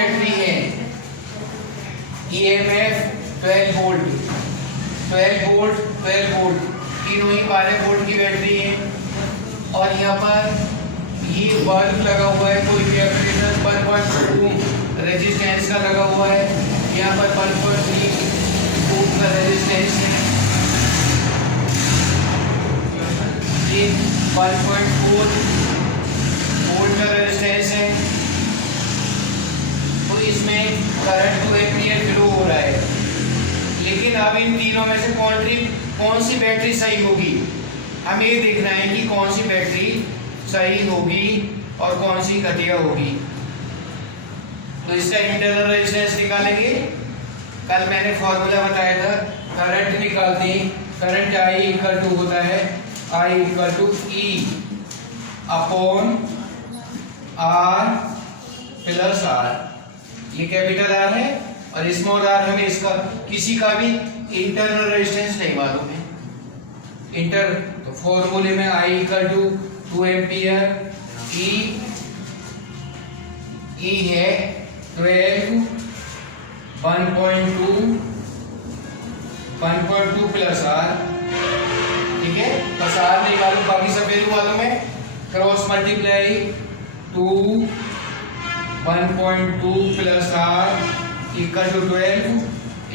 Battery है, EMF 12 volt, 12 volt, 12 volt, तीनों ही 12 volt की बैटरी है। और यहाँ पर ये बल्ब लगा हुआ है, कोई भी कैपेसिटर 1.2 ओम रेजिस्टेंस का लगा हुआ है, यहाँ पर 1.3 ओम का रेजिस्टेंस है, ये 1.4 वोल्ट का रेजिस्टेंस है। तो इसमें करंट 2 एम्पीयर फ्लो हो रहा है। लेकिन अब इन तीनों में से कौन सी बैटरी सही होगी, हमें ये देखना है कि कौन सी बैटरी सही होगी और कौन सी घटिया होगी। तो इसका इंटरनल रेजिस्टेंस निकालेंगे। कल मैंने फॉर्मूला बताया था, करंट निकालते हैं, करंट I इक्वल टू होता है I equal to E upon R plus R। ये कैपिटल R है और स्मॉल r हमें इसका किसी का भी इंटरनल रेजिस्टेंस नहीं मालूम है। तो फॉर्मूले में I equal to 2 ampere, E है 12, 1.2 प्लस R, ठीक है। बस R नहीं मालूम, बाकी सब वैल्यू मालूम है। Cross multiply 2, 1.2 plus R equal to 12,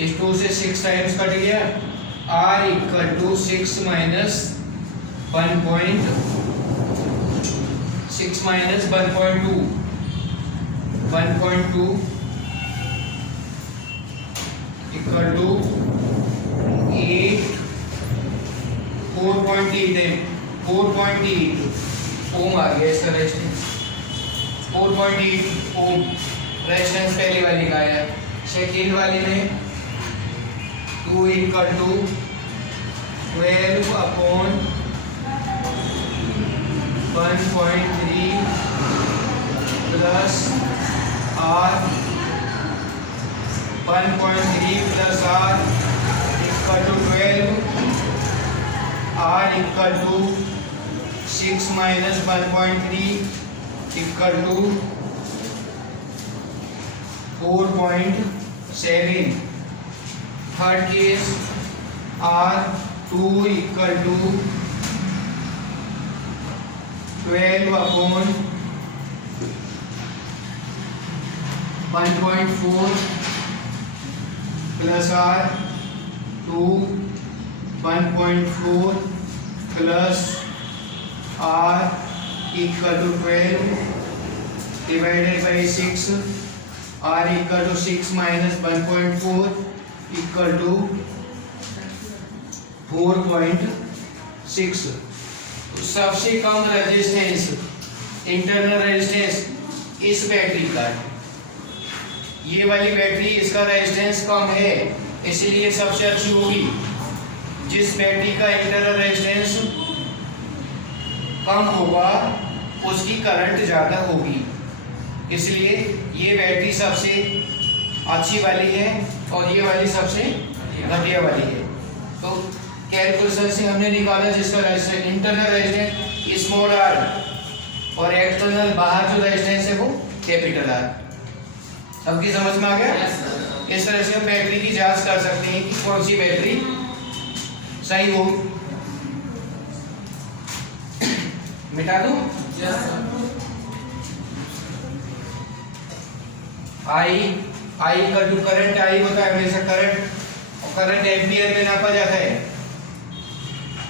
इस 2 से 6 टाइम्स कट गया, R equal to 6 minus 1.2 equal to 8, 4.8 ohm आ गया इसका रेजिस्टेंस। 4.8 ओम रेजिस्टेंस पहली वाली का है। सेकेंड वाली में 2 equal to 12 upon 1.3 plus R, 1.3 plus R equal to 12, R equal to 6 minus 1.3 equal to 4.7। Third case R2 equal to 12 upon 1.4 plus R2 1.4 plus R equal to 12 divided by 6, R equal to 6 minus 1.4 equal to 4.6। सबसे कम resistance, internal resistance इस battery का, ये वाली battery इसका resistance कम है, इसलिए सबसे अच्छी होगी। जिस बैटरी का इंटरनल रेजिस्टेंस कम होगा उसकी करंट ज़्यादा होगी, इसलिए ये बैटरी सबसे अच्छी वाली है और ये वाली सबसे घटिया वाली है। तो कैलकुलेशन से हमने निकाला जिसका resistance internal resistance small r और एक्सटर्नल बाहर जो रेजिस्टेंस है वो कैपिटल R। सबकी समझ में आ गया? इस तरह से हम बैटरी की जांच कर सकते हैं कि कौन सी बैटरी सही हो। मिटा दूं? I का जो करंट I होता है हमेशा करंट एम्पियर में नापा जाता है।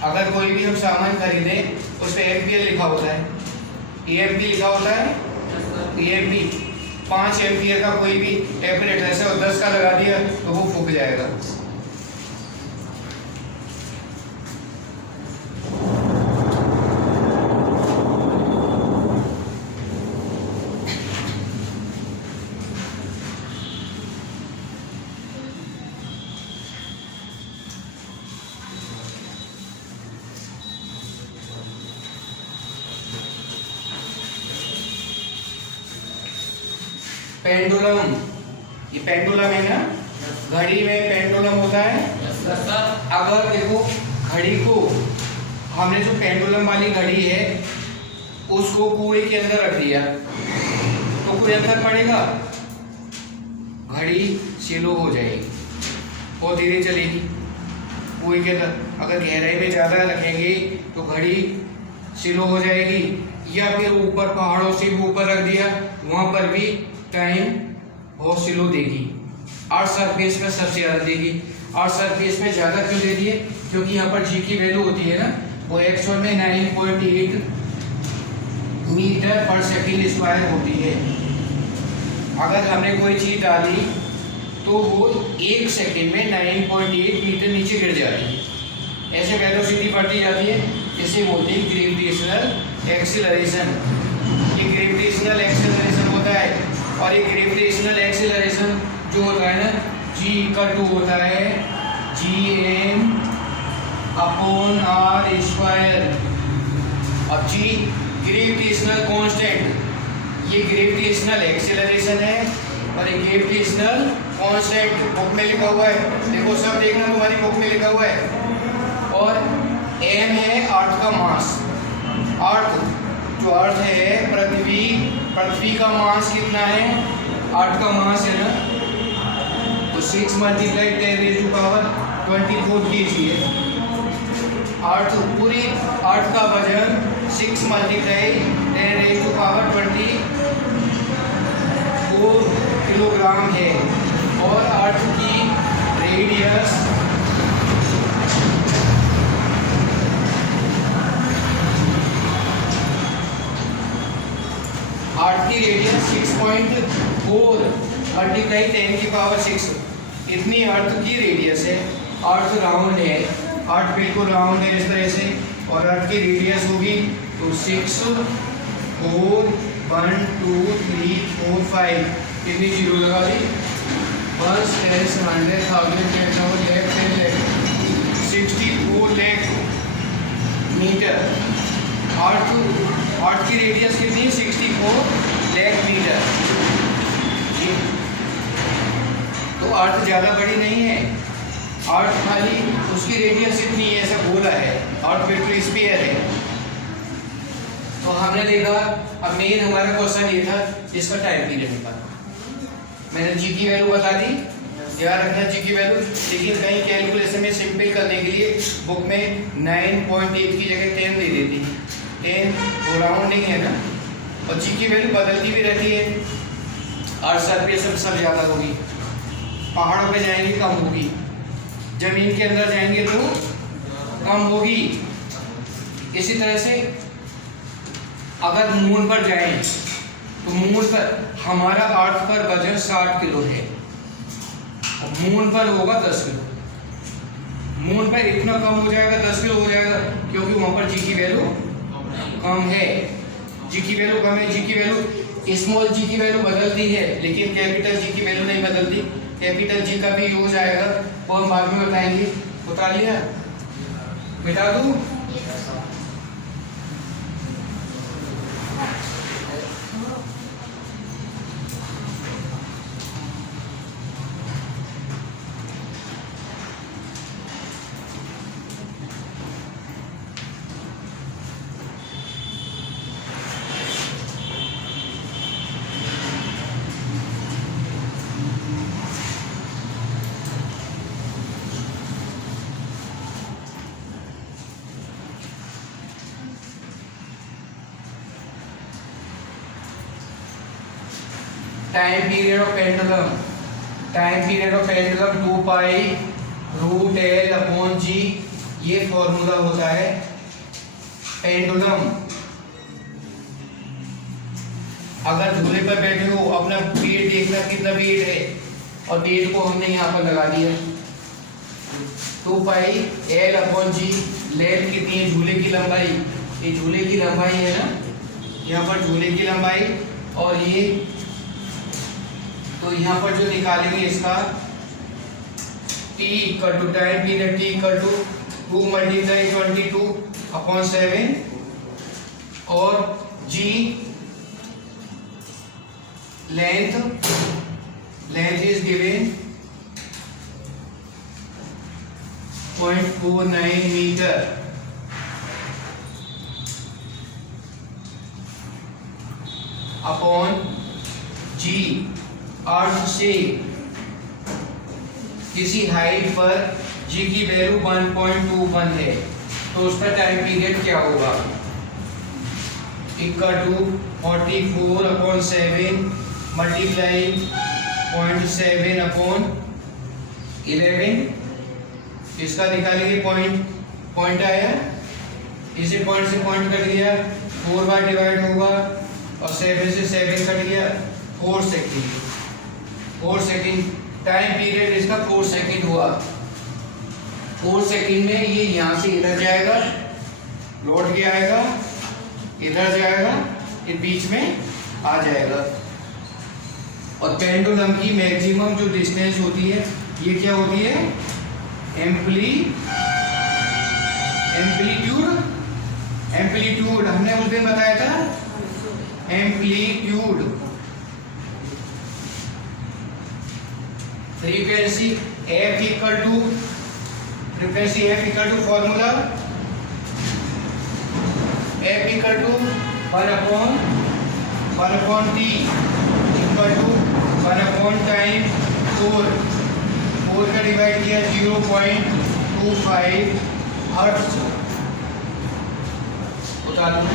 अगर कोई भी हम सामान खरीदे उस पर एम्पियर लिखा होता है, EMP लिखा होता है, EMP 5 एम्पियर का कोई भी टेम्परेचर ऐसे और 10 का लगा दिया तो वो फूक जाएगा। पेंडुलम, ये पेंडुलम है ना, घड़ी में पेंडुलम होता है। अगर देखो घड़ी को हमने जो पेंडुलम वाली घड़ी है उसको कुएं के अंदर रख दिया तो कोई असर पड़ेगा? घड़ी स्लो हो जाएगी और धीरे चलेगी। कुएं के अंदर अगर गहराई में ज़्यादा रखेंगे तो घड़ी स्लो हो जाएगी, या फिर ऊपर पहाड़ों से भी ऊपर रख दिया, वहाँ पर भी टाइम बहुत स्लो देगी। अर्थ सरफेस में सबसे ज़्यादा देगी। अर्थ सरफेस में ज़्यादा क्यों देती है? क्योंकि यहाँ पर जी की वैल्यू होती है ना, वो एक्चुअल में 9.8 मीटर पर सेकेंड स्क्वायर होती है। अगर हमने कोई चीज़ डाली तो वो 1 सेकेंड में 9.8 मीटर नीचे गिर जाती है। ऐसे वेलोसिटी बढ़ती जाती है, इसे बोलते हैं ग्रेविटेशनल एक्सीलरेशन। ये ग्रेविटेशनल एक्सीलरेशन होता है, और ये ग्रेविटेशनल एक्सीलरेशन जो होता है ना, G इक्वल टू होता है Gm अपॉन R स्क्वायर। अब G ग्रेविटेशनल कांस्टेंट, ये ग्रेविटेशनल एक्सीलरेशन है और ये ग्रेविटेशनल कांस्टेंट बुक में लिखा हुआ है। देखो सब देखना, तुम्हारी बुक में लिखा हुआ है। और m है अर्थ का मास। अर्थ जो अर्थ है, पृथ्वी का मास कितना है? अर्थ का मास है ना, तो 6 × 10⁻24 kg है। अर्थ पूरी अर्थ का वजन 6 × 10⁻24 किलोग्राम है। और अर्थ की रेडियस अर्थ की रेडियस 6.4 × 10⁻6 इतनी अर्थ की रेडियस है। अर्थ राउंड है, अर्थ बिल्कुल राउंड है इस तरह से, और अर्थ की रेडियस होगी तो 6, 4, 1, 2, 3, 4, 5 कितनी जीरो लगा दी? 1, 10, 100, 1000, 10,000, lakh, 10 lakh, 64 लाख मीटर। अर्थ की रेडियस कितनी है? 64 लाख मीटर। तो अर्थ ज़्यादा बड़ी नहीं है, अर्थ खाली उसकी रेडियस इतनी है, ऐसा बोला है। अर्थ बिल्कुल स्फीयर है। तो हमने देखा, अब मेन हमारा क्वेश्चन ये था इसका टाइम पीरियड निकालना। मैंने जी की वैल्यू बता दी, याद रखना जी की वैल्यू। लेकिन कहीं कैलकुलेशन में सिंपल करने के लिए बुक में 9.8 की जगह 10 दे देती है। 10 वो राउंडिंग है ना, और जी की वैल्यू बदलती भी रहती है। अर्थ सरफेस सब ज़्यादा होगी, पहाड़ों पे जाएंगे कम होगी, जमीन के अंदर जाएंगे तो कम होगी। इसी तरह से अगर मून पर जाएं तो मून पर हमारा अर्थ पर वजन 60 किलो है, मून पर होगा 10 किलो। मून पर इतना कम हो जाएगा, 10 किलो हो जाएगा, क्योंकि वहां पर जी की वैल्यू कम है। जी की वैल्यू कम है, जी की वैल्यू स्मॉल जी की वैल्यू बदलती है, लेकिन कैपिटल जी की वैल्यू नहीं बदलती। कैपिटल जी का भी यूज आएगा, वो हम बाद में बताएंगे। बता लिया? मिटा दूं? Time period of pendulum, time period of pendulum 2 pi root L upon g, ये फॉर्मूला होता है पेंडुलम। अगर झूले पर बैठे हो, अपना वेट देखना कितना वेट है, और वेट को हमने यहाँ पर लगा दिया 2 पाई एल अपॉन जी। लेंथ कितनी है? झूले की लंबाई, ये झूले की लंबाई है ना, यहाँ पर झूले की लंबाई, और ये तो यहाँ पर जो निकालेंगे इसका t equal to time period t equal to 2 × 22/7, और g length is given 0.49 metre upon g। Earth से किसी हाइट पर जी की वैल्यू 1.21 है तो उसका टाइम पीरियड क्या होगा? Equal to 44/7 multiply 0.7/11। इसका निकालेंगे पॉइंट आया, इसे पॉइंट से पॉइंट कट गया, 4 बार डिवाइड होगा और 7 से 7 कट गया, 4 सेकेंड टाइम पीरियड इसका 4 सेकेंड हुआ। 4 सेकेंड में ये यहाँ से इधर जाएगा, लौट के आएगा, इधर जाएगा, ये बीच में आ जाएगा। और पेंडुलम की मैक्सिमम जो डिस्टेंस होती है ये क्या होती है? एम्पलीट्यूड हमने उस दिन बताया था, amplitude. Frequency F equal to formula F equal to 1/T equal to 1 time 4 का डिवाइड किया 0.25 हर्ट्ज। बता दूं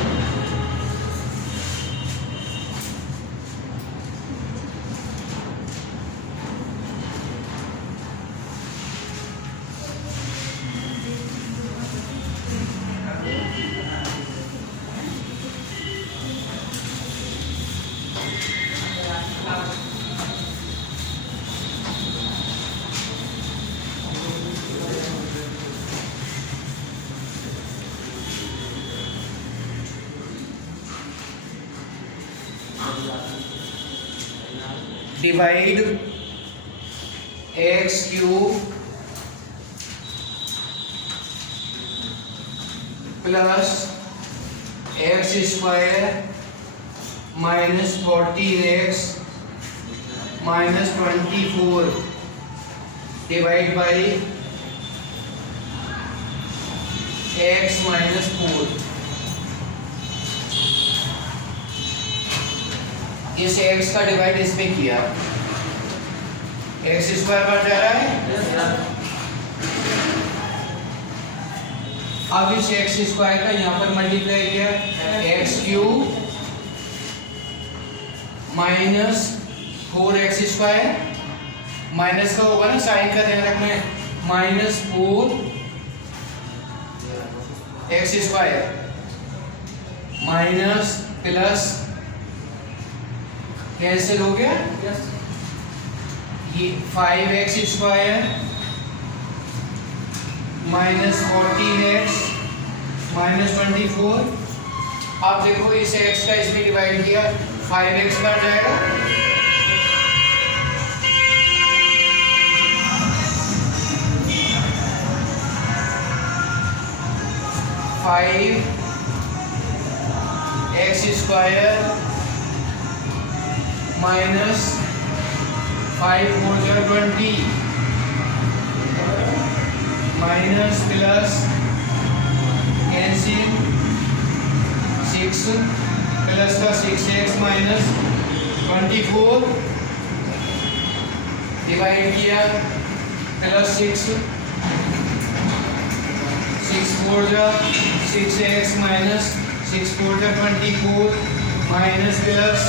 divide x³ plus x² minus 14x minus 24 divide by x minus 4। इस x का डिवाइड इसमें किया, x² पर जा रहा है। अब इस x² का यहाँ पर मल्टीप्लाई किया, x³ माइनस 4x² माइनस का होगा ना, साइन का ध्यान रखना है, minus 4x² minus plus cancel हो गया, ये 5x² माइनस 14x माइनस 24। अब देखो इस x का इसमें डिवाइड किया, 5x बन जाएगा, five x² minus 5 4 20 minus plus cancel 6 plus का 6x माइनस 24 डिवाइड किया plus 6 4 6x minus 6 4 24 minus plus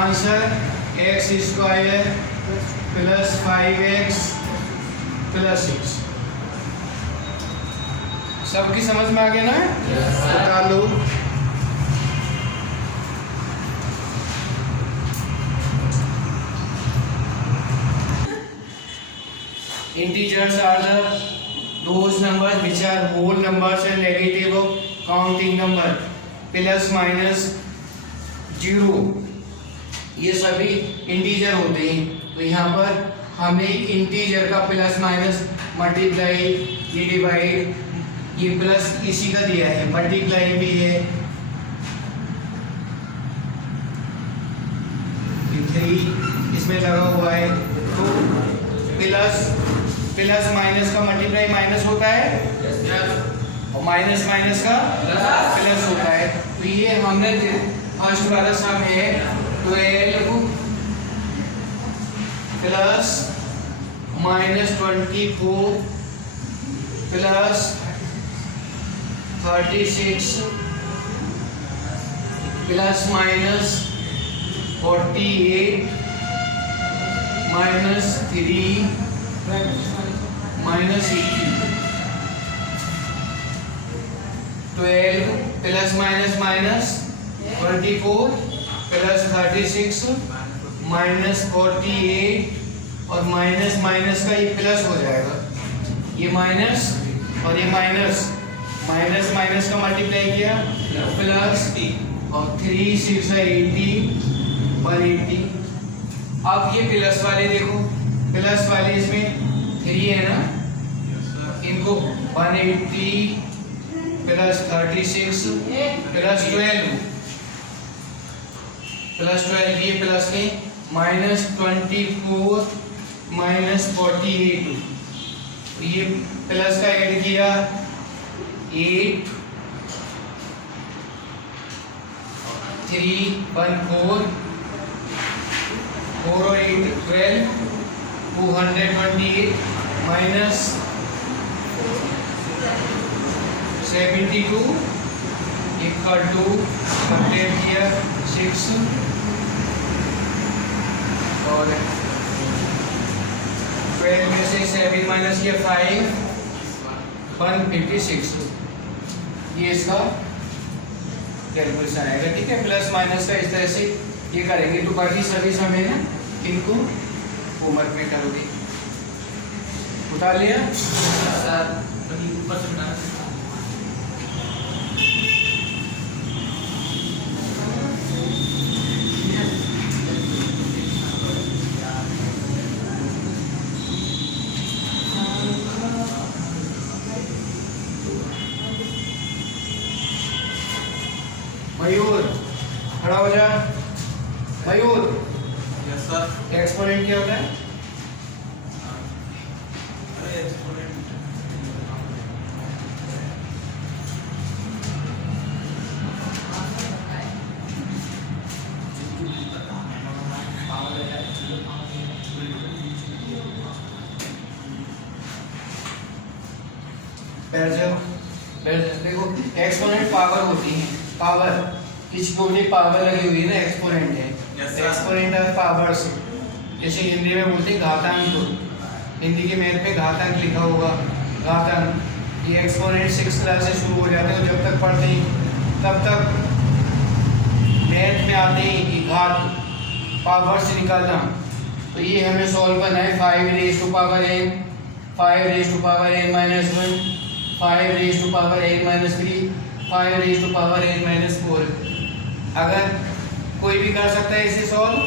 answer x² plus 5x plus 6। सबकी समझ में आ गया ना? बता लो। Integers are those numbers which are whole numbers and negative of counting number, plus minus 0, ये सभी इंटीजर होते हैं। तो यहाँ पर हमें इंटीजर का प्लस माइनस मल्टीप्लाई, ये डिवाइड, ये प्लस इसी का दिया है, मल्टीप्लाई भी है, 3 इसमें लगा हुआ है। तो प्लस माइनस का मल्टीप्लाई माइनस होता है और माइनस माइनस का प्लस होता है। तो ये हमने फर्स्ट वाला सम है 12 plus -24 plus 36 plus minus 48 minus 3 minus 18 12 plus minus minus 24 plus 36 minus 48 और माइनस माइनस का ये प्लस हो जाएगा, ये माइनस और ये माइनस, माइनस माइनस का मल्टीप्लाई किया प्लस और 3 6 80 180। अब ये प्लस वाले देखो, प्लस वाले इसमें 3 है ना, इनको 180 प्लस 36 प्लस 12 ये प्लस में -24 माइनस 48, ये प्लस का ऐड किया 8 3 1 4 4 और 8 12 228 माइनस 72 इक्वल टू कंप्लीट किया 6 और 12 में से 7 माइनस किया 5 156। ये इसका कैलकुलेशन आएगा, ठीक है। प्लस माइनस का इस तरह से ये करेंगे, तो बाकी सभी समय ना इनको होमवर्क में करोगे। उतार लिया सर, ऊपर से उतार। मयूर खड़ा हो जा। मयूर, यस सर। एक्सपोनेंट क्या होता है? अरे एक्सपोनेंट देखो एक्सपोनेंट पावर होती है, पावर किसी को भी पावर लगी हुई है ना, एक्सपोनेंट है। एक्सपोनेंट ऑफ पावर से, जैसे हिंदी में बोलते हैं घातांक, हिंदी के मैथ में घातांक लिखा होगा, घातांक। ये एक्सपोनेंट 6th क्लास से शुरू हो जाते हैं, जब तक पढ़ते हैं तब तक मैथ में आते हैं कि घात पावर से निकालना। तो ये हमें सॉल्व करना है 5 raise to power n, 5 raise to power n minus 1, 5 raise to power n minus 3, 5 raise to power n minus 4। अगर कोई भी कर सकता है इसे सॉल्व,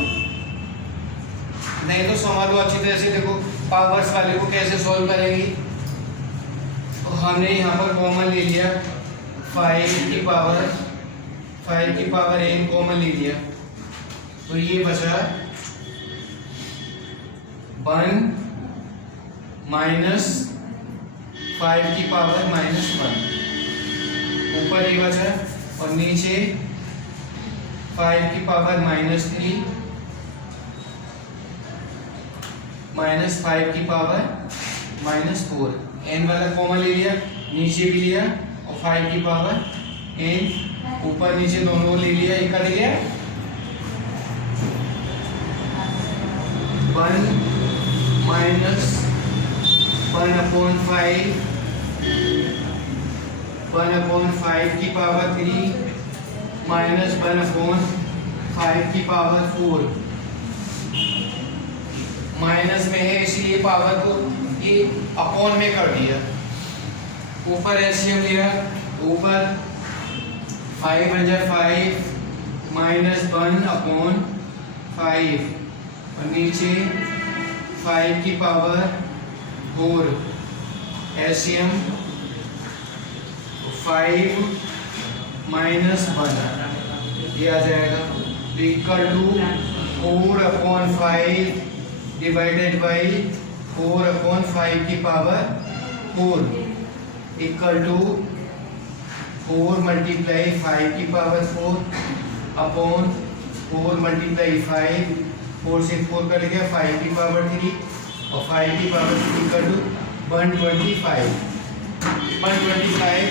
नहीं तो समझ लो अच्छी तरह से। देखो पावर्स वाले को कैसे सॉल्व करेंगे, तो हमने यहाँ पर कॉमन ले लिया 5 की पावर n कॉमन ले लिया, तो ये बचा 1 माइनस 5 की पावर -1, ऊपर ये बचा और नीचे 5 की पावर -3 माइनस 5 की पावर -4। n वाला कॉमन ले लिया, नीचे भी लिया और 5 की पावर n ऊपर नीचे दोनों ले लिया, ये कट गया 1 माइनस 1/5 1/5 की पावर 3 माइनस 1/5 की पावर 4। माइनस में है इसलिए पावर को ये अपॉन में कर दिया, ऊपर एलसीएम लिया, ऊपर 5 बन जाए 5 माइनस 1/5 और नीचे 5 की पावर 4, एलसीएम 5 माइनस 1 ये आ जाएगा, इक्वल टू 4/5 डिवाइडेड बाई 4/5 की पावर 4 इक्वल टू 4 मल्टीप्लाई 5 की पावर 4 अपॉन 4 मल्टीप्लाई 5, 4 से 4 कट गया 5 की पावर 3 और 5 की पावर 3 इक्वल टू 125। 125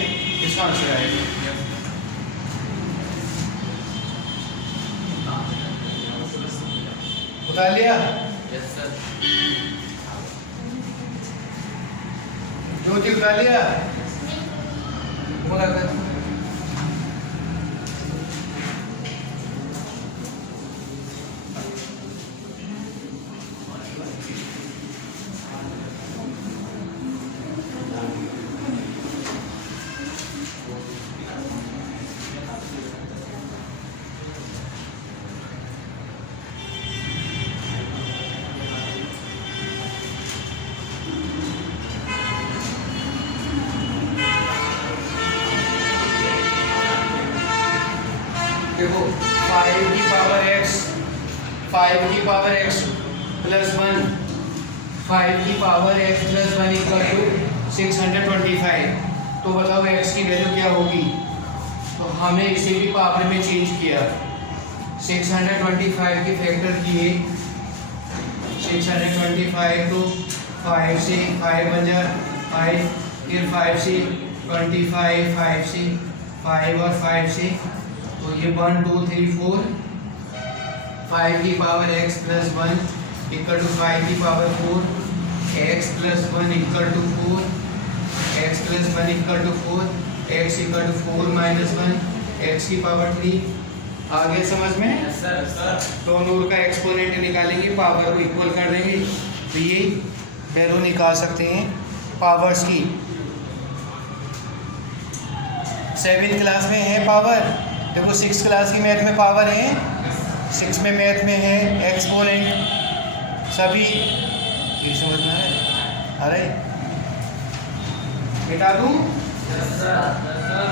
इसका आंसर आएगा। उतार लिया? Yes, sir. ज्योति उतार लिया? मगर देखो 5 की पावर x, 5 की पावर x प्लस 1, 5 की power x plus 1 equal to 625। तो बताओ x की वैल्यू क्या होगी? तो हमने इसे भी पावर में चेंज किया, 625 के फैक्टर किए, 625 तो 5 से 5 बन जा 5, फिर 5 से 25, 5 से 5 और 5 से, तो ये 1 2 3 4, 5 की power x plus 1 equal to 5 की power 4, x plus 1 equal to 4, x plus 1 equal to 4, x equal to 4 minus 1, x की पावर 3। आगे समझ में? Yes, sir. Sir. दोनों का एक्सपोनेंट निकालेंगे, पावर को इक्वल कर देंगे, तो ये वैल्यू निकाल सकते हैं पावर्स की। 7th क्लास में है पावर, देखो 6th क्लास की मैथ में पावर है, 6 में मैथ में है एक्सपोनेंट, सभी ये समझ में आ रहा है? मिटा दूं? Yes, sir. Yes, sir.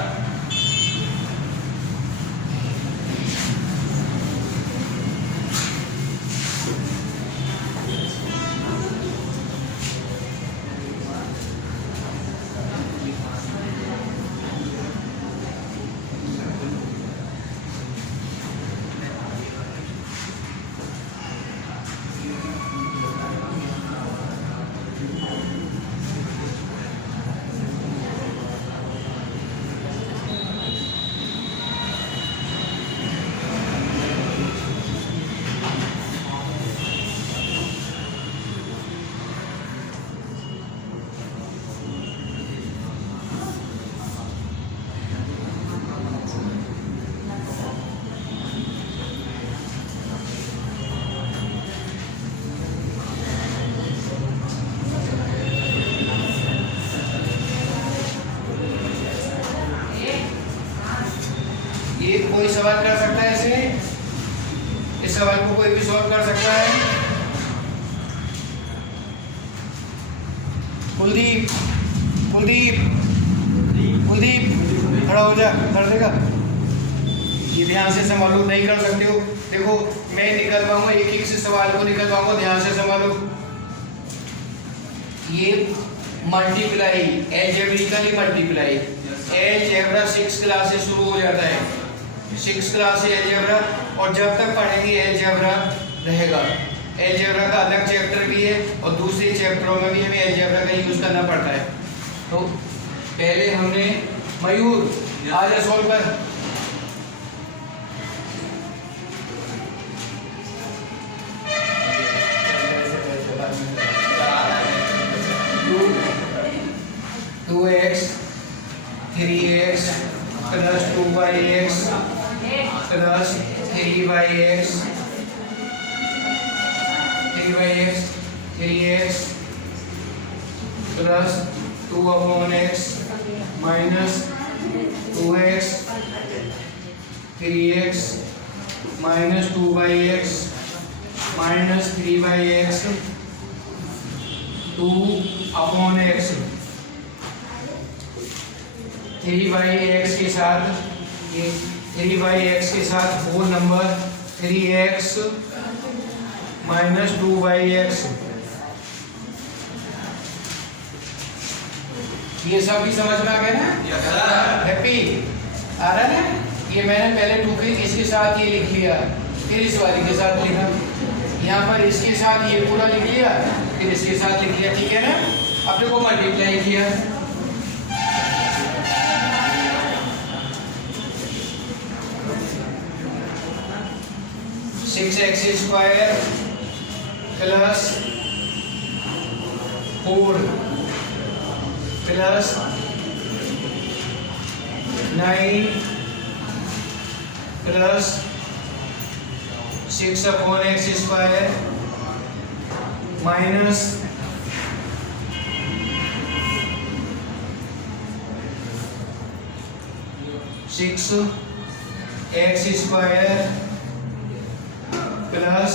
ये कोई सवाल कर सकता है ऐसे? इस सवाल को कोई भी सॉल्व कर सकता है? कुलदीप, कुलदीप, कुलदीप खड़ा हो जा, कर देगा? ये ध्यान से संभालो, नहीं कर सकते हो? देखो मैं निकलवाऊंगा, एक एक से सवाल को निकलवाऊंगा, ध्यान से संभालो। ये multiply, algebraically multiply, algebra 6 class से शुरू हो जाता है, 6 क्लास से एलजेब्रा, और जब तक पढ़ेंगे एलजेब्रा रहेगा। एलजेब्रा का अलग चैप्टर भी है और दूसरे चैप्टरों में भी हमें एलजेब्रा का यूज करना पड़ता है। तो पहले हमने मयूर आज सॉल्व कर। Two x 3x plus 2y(x) plus 3y(x), 3x plus 2/x minus 2x, 3x minus 2y(x) minus 3y(x), 2/x, 3y(x) के साथ ये 3y(x) के साथ whole number 3x minus 2y(x), ये सब भी समझ में आ गया ना? Yes, sir. हैप्पी आ रहा है ना? ये मैंने पहले 2 के इसके साथ ये लिख लिया, फिर इस वाली के साथ लिखा, यहाँ पर इसके साथ ये पूरा लिख लिया, फिर इसके साथ लिख लिया, ठीक है ना। अब देखो मल्टीप्लाई किया, six x square plus 4 plus 9 plus 6 upon x square minus 6 x square plus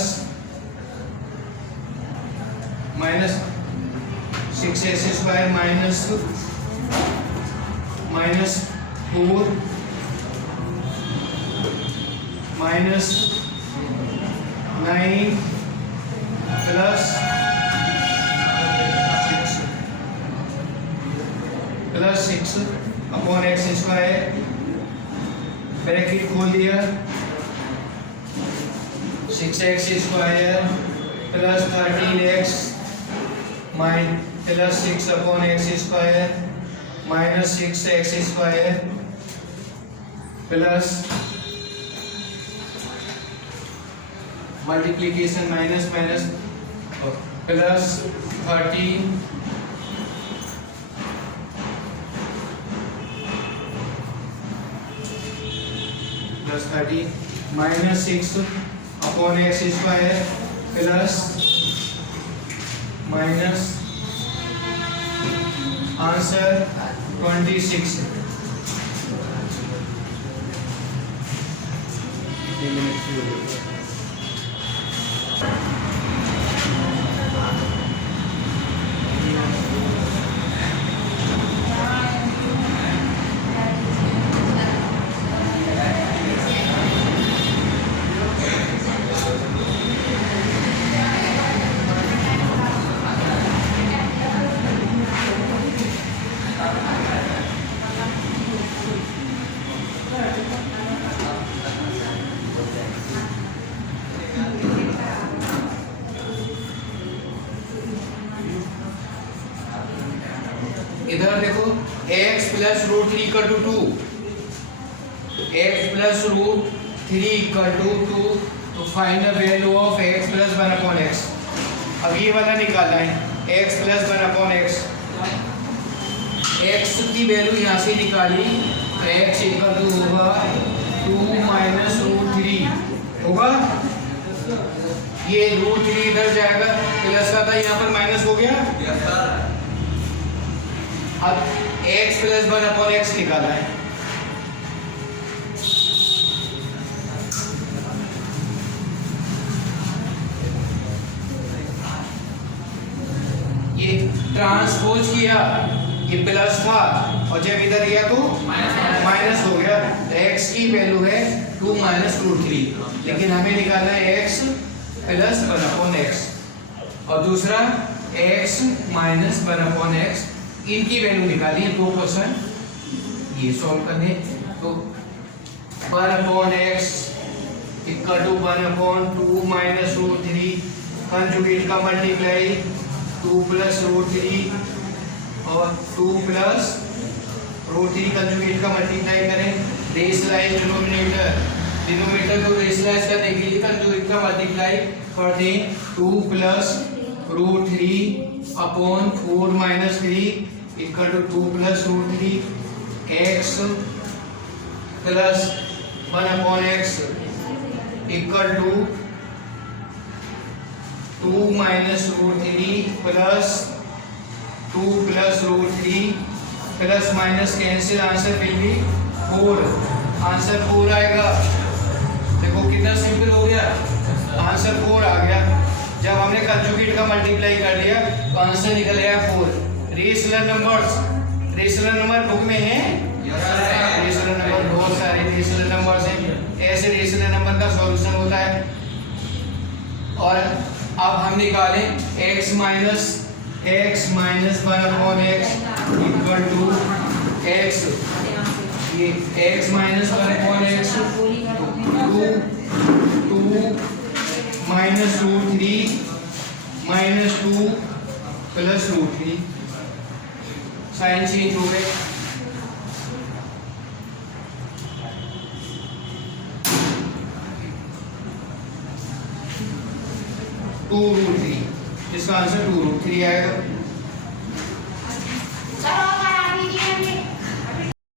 minus 6 x square minus 4 minus 9 plus 6 upon x square, bracket खोल दिया, 6x square plus 13x plus 6 upon x square minus 6x square plus multiplication minus minus plus 13 plus 13 minus 6 upon x square plus minus answer 26। इधर देखो x plus root 3 equal to 2, x plus root 3 equal to 2, तो find the value of x plus 1 upon x। अब ये वाला निकालना है, x plus 1 upon x, x की value यहाँ से निकाली तो x इक्वल टू होगा 2 माइनस रूट 3 होगा, ये रूट 3 इधर जाएगा, प्लस का था यहाँ पर माइनस हो गया। अब x प्लस 1 अपॉन x निकाला है, ये ट्रांसपोज किया, ये प्लस था और जब इधर गया तो माइनस हो गया, तो x की वैल्यू है 2 माइनस रूट 3, लेकिन हमें निकालना है x प्लस 1 अपॉन x और दूसरा x माइनस 1 अपॉन x, इनकी वैल्यू निकाली है 2 क्वेश्चन ये सॉल्व करने। तो 1 upon x equal to 1 upon 2 minus root 3, conjugate का मल्टीप्लाई 2 प्लस रूट 3 और 2 प्लस रूट 3 कंजुगेट का मल्टीप्लाई करें, रेशलाइज डिनोमिनेटर को रेशलाइज करने के लिए कंजुगेट का मल्टीप्लाई करते हैं, 2 plus root 3 upon 4 minus 3 equal to 2 plus root 3, x plus 1 upon x equal to 2 minus root 3 plus 2 plus root 3, plus minus cancel, answer will be 4, answer 4 आएगा। देखो कितना सिंपल हो गया, आंसर 4 आ गया। जब हमने कंजुगेट का मल्टीप्लाई कर दिया तो आंसर निकल गया 4। रेशनल नंबर बुक में है, रेशनल नंबर बहुत सारे रेशनल नंबर्स हैं, ऐसे रेशनल नंबर का सॉल्यूशन होता है। और अब हम निकालें x minus 1 upon x equal to x, ये x minus 1 upon x 2 minus root 3 minus 2 plus root 3, sign change हो गए, टू रूट 3, इसका आंसर 2 रूट 3 आएगा।